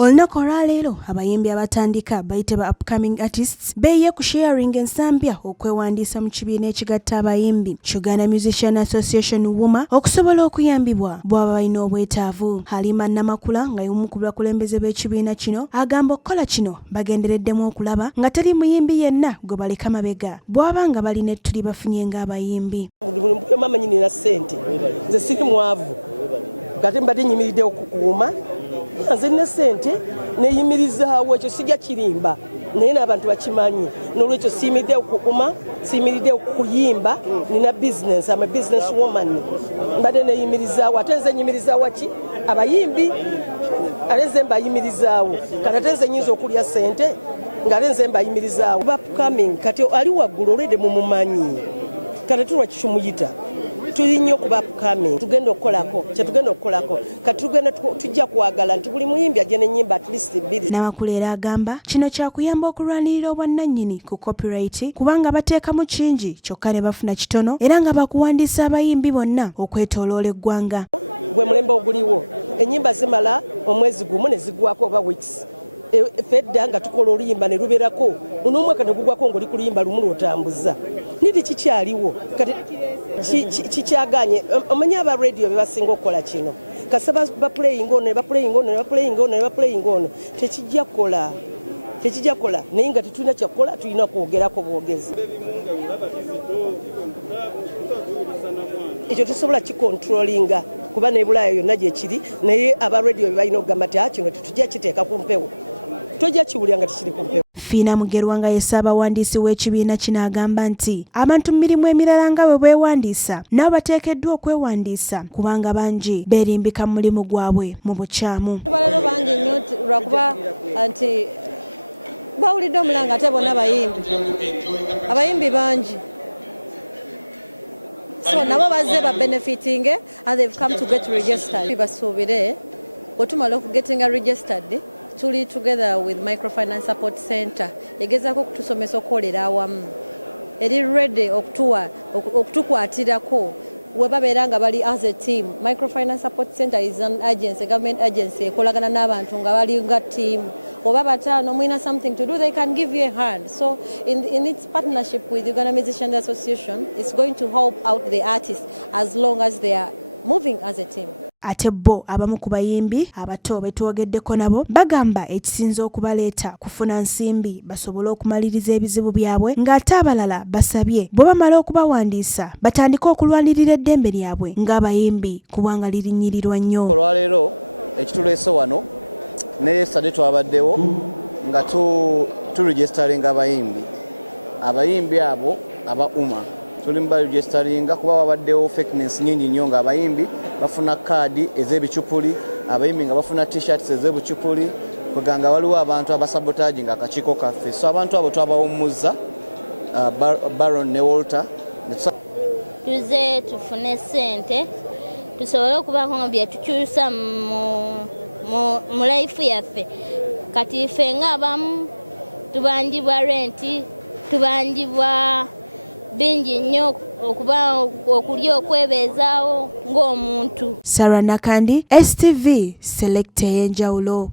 Olunaku olwaleero abayimbi abatandika bayite ba upcoming artists beye ku sharing ensambya Kwewandisa Mukibina Ekibagata abayimbi Uganda Musician Association WUMA okusobola okuyambibwa bw'aba balina obwetaavu. Halima Namakula nga y'omu ku bakulembeze b'ekibiina kino agamba okukola kino bagendereddemu okulaba nga teri muyimbi yenna gwe baleka mabega bw'aba nga balina ettuli bafunye ng'abayimbi. Mama nyini na ssente nze siri mwavu gati mbadde nyimiridde okukuuma nze nina ssente neeyimirizaawo ekyo sijja kirimba naye n'abantu bakimanyi n'olwekyo siyimiridde okukuuma siyimiridde okuyimba nina business am a business woman mbadde neeyimirizaawo ate nze nyimirizaawo ki abayimbi ate nze mbayimirizaawo kati ate nze nyinza okulya ssente ng'ate nze mbayimirizaawo upcoming kati ali waggulu olwedde mumumanyi kati tulwa kikimuyita tuli nnyo kuba upcoming tugenda okukolako kyetugenda okukolako kati tugenda tujja kwagala nti buli muyimbi ajje n'ennyimba at least 2. Namakula era agamba kino kyakuyamba okulwanirira obwannannyini ku copyright kubanga bateekamu kingi kyokka ne bafuna kitono era nga bakuwandiisa abayimbi bonna okwetooloola eggwanga. Gwe mulembe oguliwo ennyimba zimala omwezi gumu ne ziggwako oba weeks fedda nga tukola oluyimba ne lubeerako n'omwaka ne gugwako ng'oli ku luyimba lumu lw'otambuza niti kikyaliwo kati kikyaganye omanyi aba radio be basinga okukola kino kasaba baplaying ono ne baplaying ono ne baplaying ono ne baplaying ono tekijja kukola naye nga tetulina kyakukola tulina kwogerako bwogezi ekyo tusobola kikontrolinga kuba ne Bulaaya yonna gye kiri naye aba radio be balina okugamba nti kino tetujja kiteeka ku mpewo tojja kiwulira nga tekiri ku mpewo. Fiina Mugerwa nga ye ssaabawandiisi w'ekibiina kino agamba nti abantu mu mirimu emirala nga bwe beewandiisa nabo bateekeddwa okwewandiisa kubanga bangi beerimbika mu mulimu gwabwe mu bukyamu. Balalo bangi nnyo lwakuba nti bawulidde omulanga ate bonna abayimbi bangi so nabo bazze babenefiting and they've come to get registered. Basuubire otumala okugetinga registered tuli together with Microfinance Support Center egezaako okutusomesa okukolera awamu eri ready okutukwatirako we babeera nga bali as a team. Microfinance Support Center is an agency, a government agency ekolagana n'abantu nga bali nga team oba bataano mwina something to do they can give you a hand. So in its partnership with Uganda Musician Association it's going to help out the artists as long as they are moving as a team. Ate bo abamu ku bayimbi abato betwogeddeko nabo bagamba ekisinza okubaleeta kufuna nsimbi basobole okumaliriza ebizibu byabwe ng'ate abalala basabye bwe bamala okubawandiisa batandike okulwanirira eddembe lyabwe ng'abayimbi kubanga lirinnyirirwa nnyo. Olwaleero ekituleese wano ne sade twabaddewo nga turegisteringa abayimbi abo aba UMA tuli mbaregisteringa kuba wabaddewo fakeness nyingi nnyo nga abayimbi bafuna kaadi ez'ebicupuli abayimbi nga bafuna t-shirts ez'ebicupuli kweganga waliwo abantu abasabotaji nga akakiiko kaffe so abantu abo twabawumuzza Baron ne Walter tuze tufune ssente tusobole okubaako nga byetukyusa mu life yaffe kati ffe ng'abamu tubanjibwa renti tubanjibwa bingi nnyo okuba okulya okwebeezaawo ng'omuntu. Sarah Nakandi, STV, Select Ey'Enjawulo.